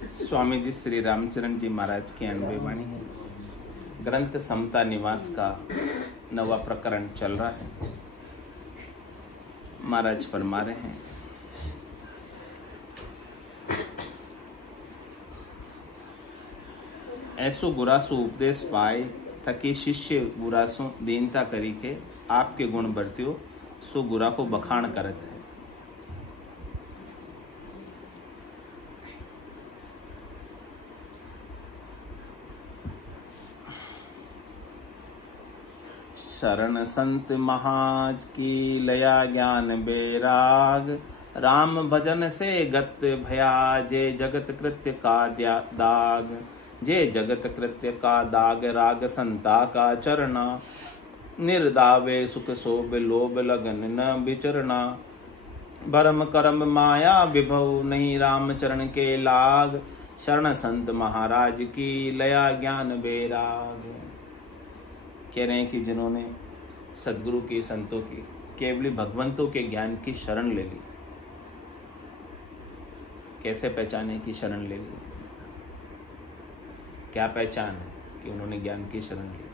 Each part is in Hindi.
स्वामी जी श्री रामचरण जी महाराज की अनवय वाणी है। ग्रंथ समता निवास का 9वां प्रकरण चल रहा है। महाराज फरमा रहे हैं, ऐसो गुरासो उपदेश पाए थकी शिष्य गुरासो दीनता करी के आपके गुण बरत्यो सो गुरा को बखान करत है। शरण संत महाज की लया ज्ञान बैराग, राम भजन से गत भया जे जगत कृत्य का दाग। जे जगत कृत्य का दाग राग संता का चरना, निर्दावे सुख शोभ लोभ लगन न विचरना। भरम करम माया विभव नहीं राम चरण के लाग, शरण संत महाराज की लया ज्ञान बैराग। कह रहे हैं कि जिन्होंने सदगुरु की संतों की केवली भगवंतों के ज्ञान की शरण ले ली। कैसे पहचाने की शरण ले ली? क्या पहचान है कि उन्होंने ज्ञान की शरण ली?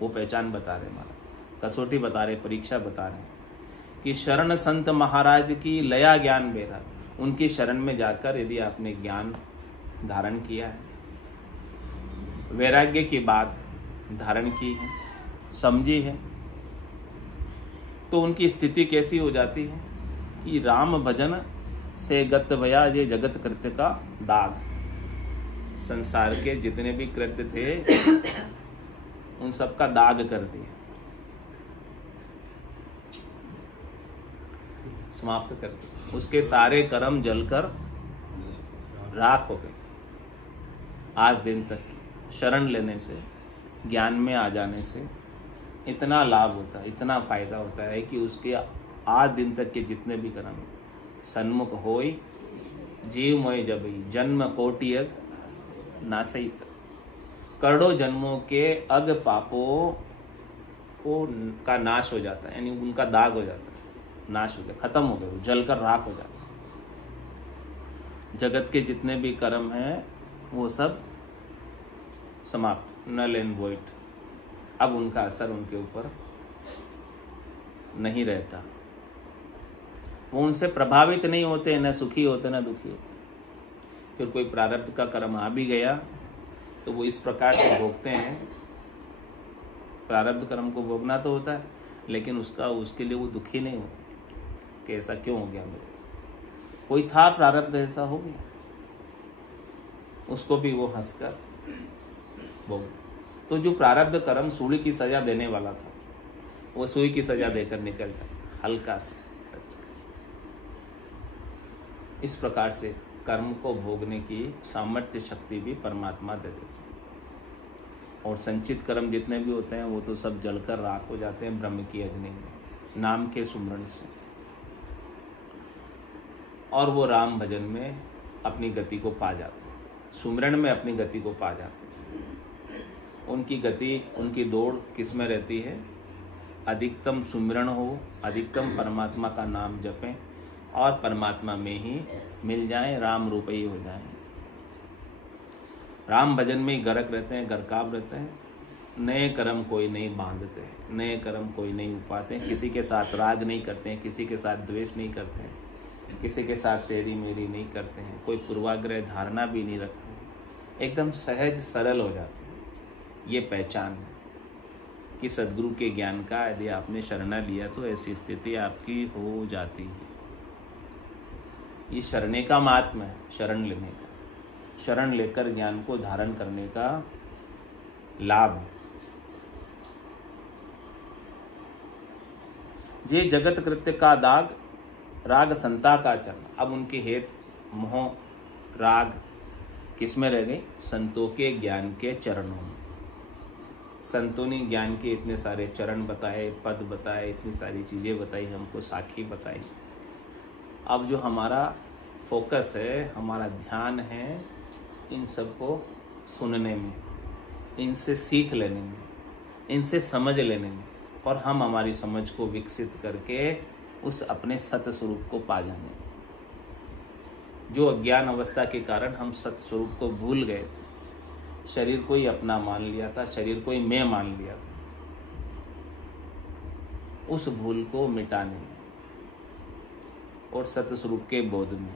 वो पहचान बता रहे, हमारा कसौटी बता रहे, परीक्षा बता रहे कि शरण संत महाराज की लया ज्ञान बेरा। उनकी शरण में जाकर यदि आपने ज्ञान धारण किया है, वैराग्य की बात धारण की है, समझी है, तो उनकी स्थिति कैसी हो जाती है कि राम भजन से गत भया ये जगत कृत्य का दाग। संसार के जितने भी कृत्य थे उन सब का दाग कर दिया, समाप्त कर दिया। उसके सारे कर्म जलकर राख हो गए। आज दिन तक की शरण लेने से, ज्ञान में आ जाने से इतना लाभ होता है, इतना फायदा होता है कि उसके आज दिन तक के जितने भी कर्म सन्मुख होई, जीव मोय जबई जन्म कोटि अग नासहित। करोड़ों जन्मों के अग पापों को का नाश हो जाता है, यानी उनका दाग हो जाता है, नाश हो गया, खत्म हो गया, जलकर राख हो जाता है। जगत के जितने भी कर्म हैं वो सब समाप्त, नल एंड वॉइड। अब उनका असर उनके ऊपर नहीं रहता। वो उनसे प्रभावित नहीं होते, न सुखी होते न दुखी होते। फिर कोई प्रारब्ध का कर्म आ भी गया तो वो इस प्रकार से भोगते हैं। प्रारब्ध कर्म को भोगना तो होता है, लेकिन उसके लिए वो दुखी नहीं होते कि ऐसा क्यों हो गया मेरे से। कोई था प्रारब्ध, ऐसा हो गया, उसको भी वो हंसकर भोग। तो जो प्रारब्ध कर्म सूली की सजा देने वाला था, वो सुई की सजा देकर निकल जाए, हल्का से। इस प्रकार से कर्म को भोगने की सामर्थ्य शक्ति भी परमात्मा दे देते हैं। और संचित कर्म जितने भी होते हैं वो तो सब जलकर राख हो जाते हैं ब्रह्म की अग्नि में, नाम के सुमरण से। और वो राम भजन में अपनी गति को पा जाते हैं, सुमरण में अपनी गति को पा जाते हैं। उनकी गति, उनकी दौड़ किस में रहती है? अधिकतम सुमिरण हो, अधिकतम परमात्मा का नाम जपें और परमात्मा में ही मिल जाएं, राम रूप ही हो जाएं। राम भजन में ही गरक रहते हैं, गरकाब रहते हैं। नए कर्म कोई नहीं बांधते, नए कर्म कोई नहीं उपाते, किसी के साथ राग नहीं करते हैं, किसी के साथ द्वेष नहीं करते हैं, किसी के साथ तेरी मेरी नहीं करते हैं, कोई पूर्वाग्रह धारणा भी नहीं रखते हैं, एकदम सहज सरल हो जाते हैं। ये पहचान है कि सदगुरु के ज्ञान का यदि आपने शरणा लिया तो ऐसी स्थिति आपकी हो जाती है। ये शरणे का महात्मा है, शरण लेने का, शरण लेकर ज्ञान को धारण करने का लाभ है। जे जगत कृत्य का दाग राग संता का चरण। अब उनके हेत मोह राग किसमें रह गई? संतों के ज्ञान के चरणों में। संतों ने ज्ञान के इतने सारे चरण बताए, पद बताए, इतनी सारी चीजें बताई, हमको साखी बताई। अब जो हमारा फोकस है, हमारा ध्यान है इन सबको सुनने में, इनसे सीख लेने में, इनसे समझ लेने में, और हम हमारी समझ को विकसित करके उस अपने सत स्वरूप को पा जाने में। जो अज्ञान अवस्था के कारण हम सत्स्वरूप को भूल गए थे, शरीर को ही अपना मान लिया था, शरीर को ही मैं मान लिया था। उस भूल को मिटाने में और सत्स्वरूप के बोध में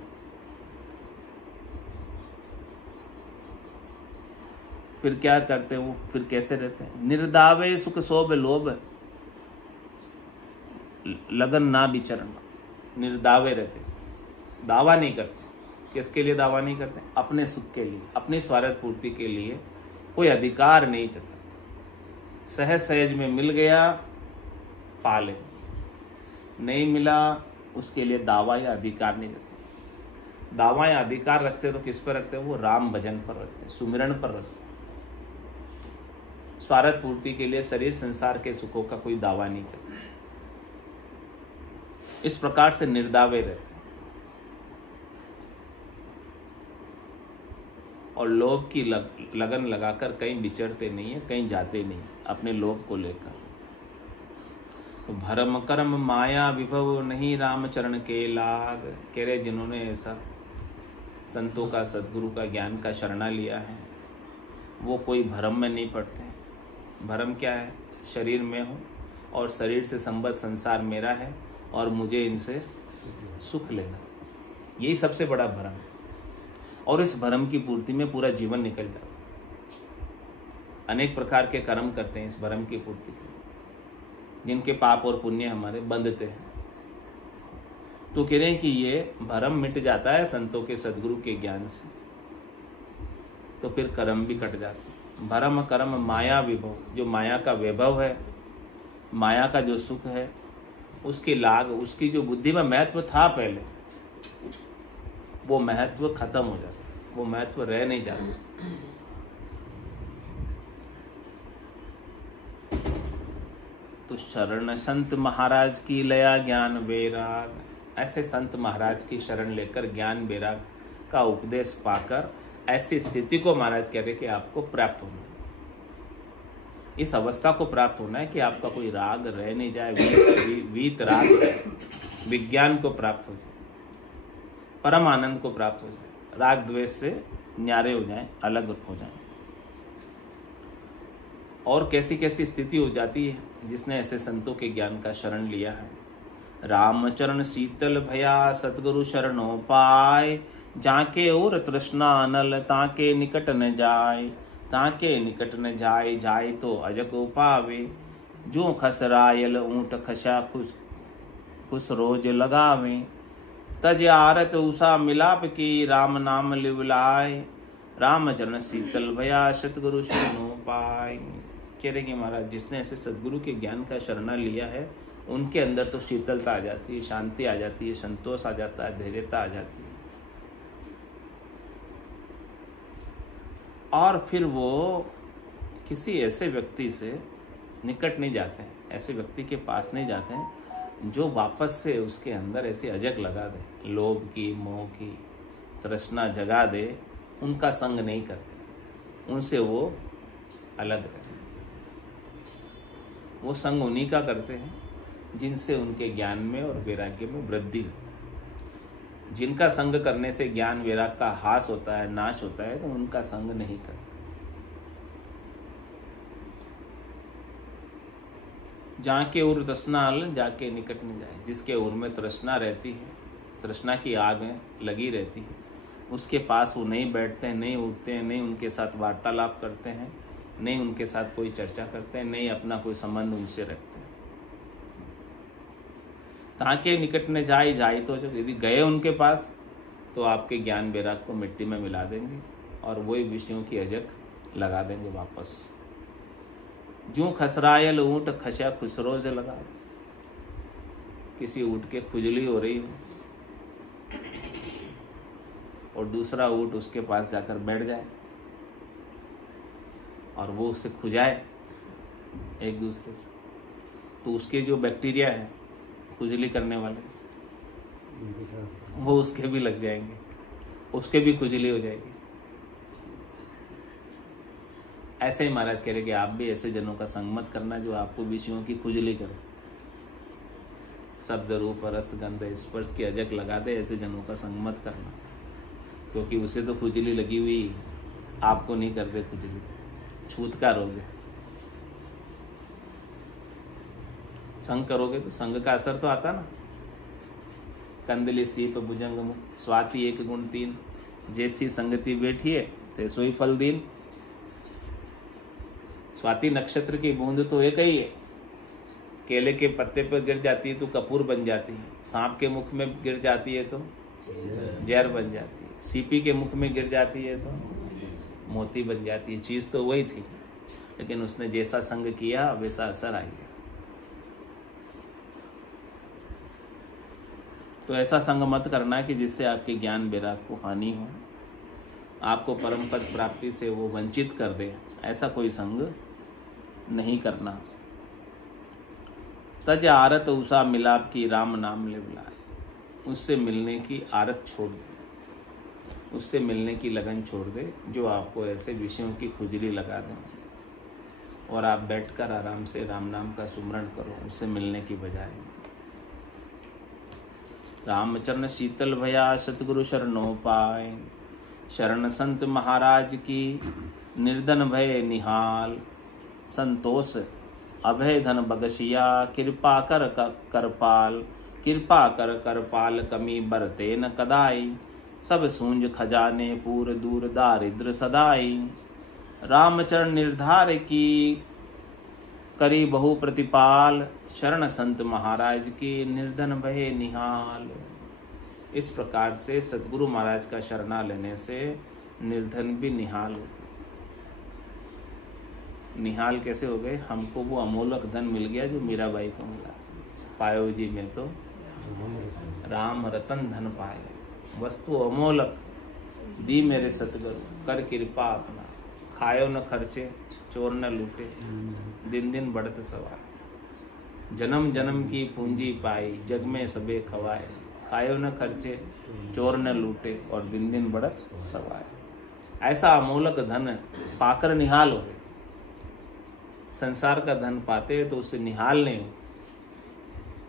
फिर क्या करते हैं वो, फिर कैसे रहते हैं? निर्दावे सुख शोभ लोभ लगन ना विचरण, निर्दावे रहते, दावा नहीं करते। किसके लिए दावा नहीं करते? अपने सुख के लिए, अपनी स्वार्थ पूर्ति के लिए कोई अधिकार नहीं चाहता। सहज सहज में मिल गया पाले, नहीं मिला उसके लिए दावा या अधिकार नहीं रखते। दावा या अधिकार रखते तो किस पर रखते? वो राम भजन पर रखते, सुमिरन पर रखते। स्वार्थ पूर्ति के लिए शरीर संसार के सुखों का कोई दावा नहीं करते। इस प्रकार से निर्दावे रहते और लोभ की लगन लगाकर कहीं विचरते नहीं है, कहीं जाते नहीं अपने लोभ को लेकर। तो भरम कर्म माया विभव नहीं रामचरण के लाग। कह रहे जिन्होंने ऐसा संतों का, सदगुरु का, ज्ञान का शरणा लिया है वो कोई भरम में नहीं पड़ते। भरम क्या है? शरीर में हूँ और शरीर से संबद्ध संसार मेरा है और मुझे इनसे सुख लेना, यही सबसे बड़ा भरम है। और इस भरम की पूर्ति में पूरा जीवन निकल जाता है। अनेक प्रकार के कर्म करते हैं इस भरम की पूर्ति के लिए, जिनके पाप और पुण्य हमारे बंधते हैं। तो कह रहे हैं कि ये भरम मिट जाता है संतों के, सदगुरु के ज्ञान से, तो फिर कर्म भी कट जाते हैं। भरम कर्म माया विभव, जो माया का वैभव है, माया का जो सुख है, उसकी लाग, उसकी जो बुद्धि में महत्व था पहले, वो महत्व खत्म हो जाता, वो महत्व रह नहीं जाता। तो शरण संत महाराज की लया ज्ञान वैराग, ऐसे संत महाराज की शरण लेकर ज्ञान वैराग का उपदेश पाकर ऐसी स्थिति को महाराज कह रहे कि आपको प्राप्त होना है। इस अवस्था को प्राप्त होना है कि आपका कोई राग रह नहीं जाए, वीत राग विज्ञान को प्राप्त हो जाए, परम आनंद को प्राप्त हो जाए, राग द्वेष से न्यारे हो जाएं, अलग हो जाएं। और कैसी कैसी स्थिति हो जाती है जिसने ऐसे संतों के ज्ञान का शरण लिया है। रामचरण शीतल भया सतगुरु शरणों पाए, जाके और तृष्णा अनल ताके निकट न जाए, ताके निकट न जाए, जाए तो अजक पावे। जो खसरायल ऊंट खसा खुश रोज लगावे, तज आरत उषा मिलाप की राम नाम लिवलाए। रामचरण शीतल भया सतगुरु शरणों पाए। कह रहे कि महाराज जिसने ऐसे सदगुरु के ज्ञान का शरणा लिया है उनके अंदर तो शीतलता आ जाती है, शांति आ जाती है, संतोष आ जाता है, धैर्यता आ जाती है। और फिर वो किसी ऐसे व्यक्ति से निकट नहीं जाते हैं, ऐसे व्यक्ति के पास नहीं जाते हैं जो वापस से उसके अंदर ऐसी अजक लगा दे, लोभ की, मोह की तृष्णा जगा दे। उनका संग नहीं करते, उनसे वो अलग रहते। वो संग उन्हीं का करते हैं जिनसे उनके ज्ञान में और वैराग्य में वृद्धि हो। जिनका संग करने से ज्ञान वैराग का हास होता है, नाश होता है, तो उनका संग नहीं करते। जाके उर तृष्णा जाके निकट न जाए। जिसके उर में तृष्णा रहती है, तृष्णा की आग लगी रहती है, उसके पास वो नहीं बैठते हैं, नहीं उठते हैं, नहीं उनके साथ वार्तालाप करते हैं, नहीं उनके साथ कोई चर्चा करते हैं, नहीं अपना कोई संबंध उनसे रखते हैं। ताके निकट न जाए, जाए तो जब यदि गए उनके पास तो आपके ज्ञान वैराग को मिट्टी में मिला देंगे और वही विषयों की अजक लगा देंगे वापस। जो खसरायल ऊंट खसा खुसरोज लगा। किसी ऊंट के खुजली हो रही हो और दूसरा ऊंट उसके पास जाकर बैठ जाए और वो उससे खुजाए एक दूसरे से, तो उसके जो बैक्टीरिया है खुजली करने वाले वो उसके भी लग जाएंगे, उसके भी खुजली हो जाएगी। ऐसे ही महाराज कह रहे कि आप भी ऐसे जनों का संग मत करना जो आपको विषयों की खुजली करे, शब्द रूप रस गंध स्पर्श की अजक लगा दे। ऐसे जनों का संग मत करना। क्योंकि उसे तो खुजली लगी हुई, आपको नहीं कर दे खुजली, छूत का रोग है। संग करोगे तो संग का असर तो आता ना। कंदली सीप भुजंग मुख, स्वाति 1 गुण 3, जैसी संगति बैठिए ते सोई फल दीन। स्वाति नक्षत्र की बूंद तो एक ही है, केले के पत्ते पर गिर जाती है तो कपूर बन जाती है, सांप के मुख में गिर जाती है तो जहर बन जाती है, सीपी के मुख में गिर जाती है तो मोती बन जाती है। चीज तो वही थी, लेकिन उसने जैसा संग किया वैसा असर आई है। तो ऐसा संग मत करना कि जिससे आपके ज्ञान वैराग को हानि हो, आपको परम पद प्राप्ति से वो वंचित कर दे। ऐसा कोई संग नहीं करना। तज आरत उषा मिलाप की राम नाम ले बुलाए, उससे मिलने की आरत छोड़ दे, उससे मिलने की लगन छोड़ दे जो आपको ऐसे विषयों की खुजली लगा दें, और आप बैठकर आराम से राम नाम का सुमरण करो उससे मिलने की बजाय। रामचरण शीतल भया सतगुरु शरणों पाए, शरण संत महाराज की निर्धन भय निहाल। संतोष अभय धन बगसिया, कृपा कर करपाल, कृपा कर करपाल कमी बरते न कदाई। सब सूंझ खजाने पूर दूर दारिद्र सदाई। रामचरण निर्धार की करी बहु प्रतिपाल, शरण संत महाराज की निर्धन भय निहाल। इस प्रकार से सतगुरु महाराज का शरणा लेने से निर्धन भी निहाल हो गए। निहाल कैसे हो गए? हमको वो अमोलक धन मिल गया जो मीराबाई को मिला। पायो जी में तो राम रतन धन पाए, वस्तु अमोलक दी मेरे सतगुरु, कर कृपा अपना। खायो न खर्चे चोर न लूटे, दिन दिन बढ़त सवार। जन्म जन्म की पूंजी पाई, जग में सबे खवाए। खायो न खर्चे चोर न लूटे, और दिन दिन बढ़त सवार। ऐसा अमोलक धन पाकर निहाल हो गए। संसार का धन पाते तो उससे निहाल नहीं हो,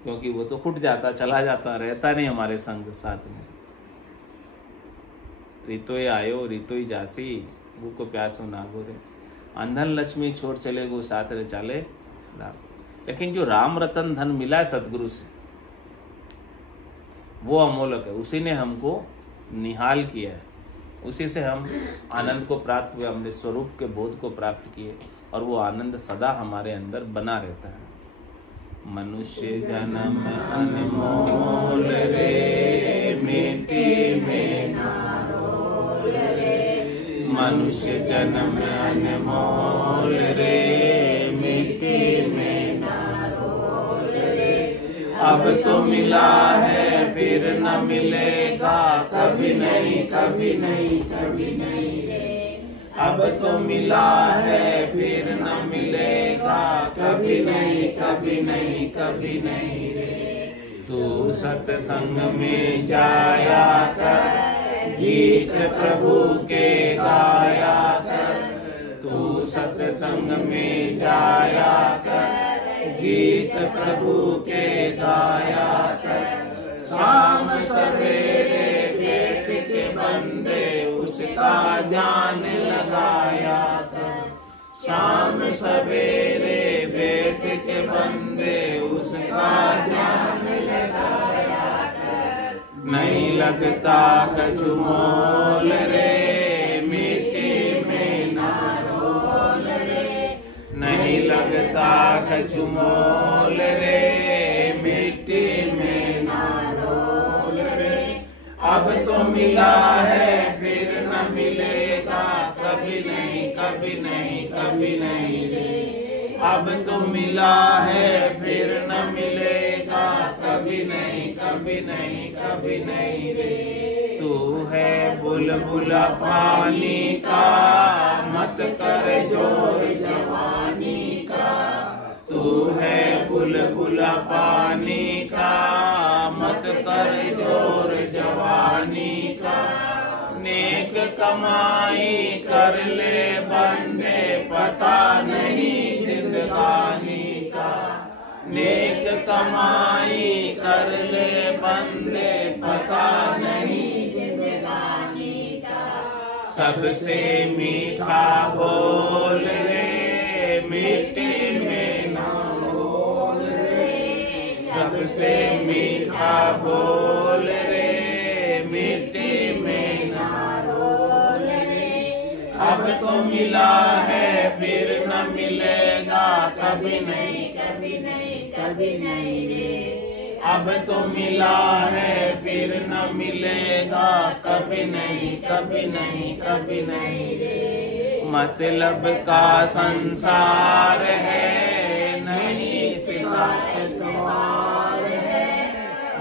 क्योंकि वो तो फुट जाता, चला जाता, रहता नहीं हमारे संग साथ में। रितोय आयो रितोय जासी, भूको प्यासो ना गोरे। अंधन लक्ष्मी छोड़ चले गो, साथ रे चाले लाभ। लेकिन जो राम रतन धन मिला है सतगुरु से, वो अमोलक है। उसी ने हमको निहाल किया है, उसी से हम आनंद को प्राप्त हुए, हमने स्वरूप के बोध को प्राप्त किए, और वो आनंद सदा हमारे अंदर बना रहता है। मनुष्य जन्म अनमोल रे, मिट्टी में ना रोल रे। मनुष्य जन्म अनमोल रे, मिट्टी में ना रोल रे। अब तो मिला है फिर न मिलेगा, कभी नहीं कभी नहीं कभी नहीं रे। अब तो मिला है फिर न मिलेगा, कभी नहीं कभी नहीं कभी नहीं रे। तू सत्संग में जाया कर, गीत प्रभु के गाया कर। तू सत्संग में जाया कर, गीत प्रभु के गाया कर। शाम सवेरे पेट के बंदे उसका ध्यान लगाया कर। शाम सवेरे पेट के बंदे उसका ध्यान लगाया कर। नहीं लगता कछु मोल रे, मिट्टी में ना रोल रे। नहीं लगता कछु मोल रे, मिट्टी में ना रोल रे। अब तो मिला है फिर न मिलेगा, कभी नहीं कभी नहीं कभी नहीं रे। अब तो मिला है फिर न मिलेगा, कभी नहीं कभी नहीं कभी नहीं रे। तू है बुलबुला पानी का, मत कर जोर जवानी का। तू है बुलबुला पानी का, मत कर जोर जवानी का। नेक कमाई कर ले बंदे, पता नहीं जिंदगानी का। नेक कमाई कर ले बंदे, पता नहीं जिंदगानी सबसे मीठा बोल रे, मिट्टी में ना बोल रे। सबसे मीठा बोल रे, मिट्टी में ना बोल रे। अब तो मिला है फिर न मिलेगा, कभी नहीं कभी नहीं कभी नहीं रे। अब तो मिला है फिर न मिलेगा, कभी नहीं कभी नहीं कभी नहीं रे। मतलब का संसार है, नहीं शिकायत द्वार है।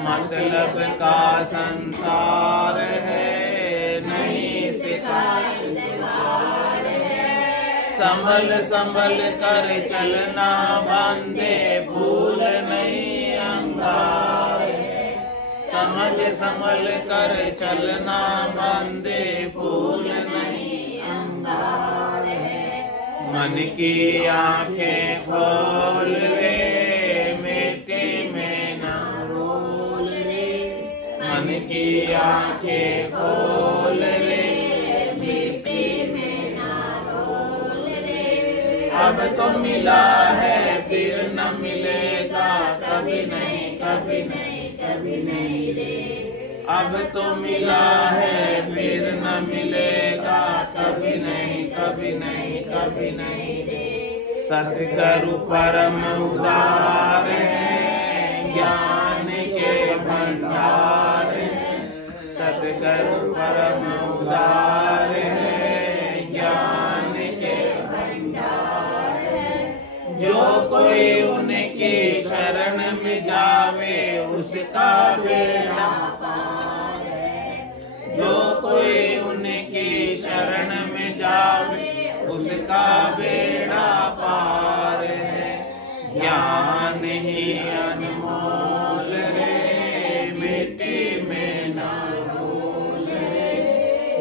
मतलब का संसार है, नहीं शिकायत द्वार है। संभल संभल कर चलना बांधे, भूल नहीं अंगार है। समझ संभल कर चलना बांधे, भूल नहीं अंगार है। मन की आंखें खोल रे, मिट्टी में ना रोल रे। मन की आंखें खोल रे, मिट्टी में ना रोल रे। अब तो मिला है फिर न मिलेगा, कभी नहीं कभी नहीं कभी नहीं रे। अब तो मिला है फिर न मिलेगा, कभी नहीं कभी नहीं कभी नहीं रे। सद्गुरु परम उदार है, ज्ञान के भंडार है। सद्गुरु परम उदार है, ज्ञान के भंडार है। जो कोई उनकी शरण में जावे, उसका बेड़ा पार है। जो कोई उनकी शरण में जावे, उसका बेड़ा पार है। ज्ञान ही अनमोल रे, मिट्टी में ना रोल रे।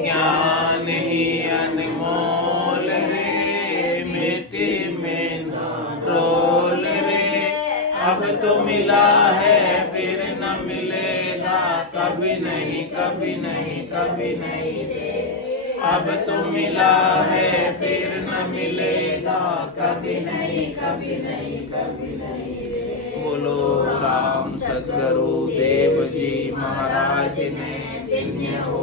ज्ञान ही अनमोल रे, मिट्टी में ना रोल रे। अब तो मिला है फिर न मिलेगा, कभी नहीं कभी नहीं कभी नहीं रे। अब तो मिला है फिर न मिलेगा, कभी नहीं कभी नहीं कभी नहीं रे। बोलो राम सद्गुरु देव जी महाराज ने धन्य हो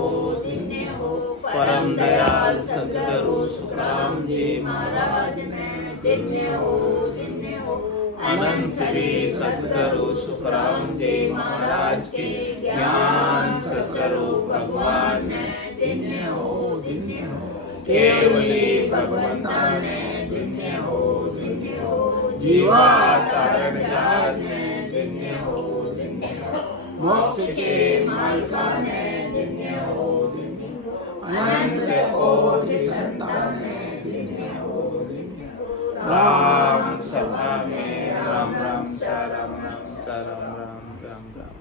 परम दयाल सद्गुरु सुखराम जी महाराज ने धन्य हो। अनंत श्री सद्गुरु सुखराम जी महाराज के ज्ञान स्वरूप भगवान ने धन्य हो। केवली भगवंता ने धन्य हो। जीवा कारण ने धन्य हो। मोक्ष के मालिका ने धन्य हो। अनंत कोटि संतान ने धन्य हो। राम सभा में राम राम राम राम राम राम राम राम।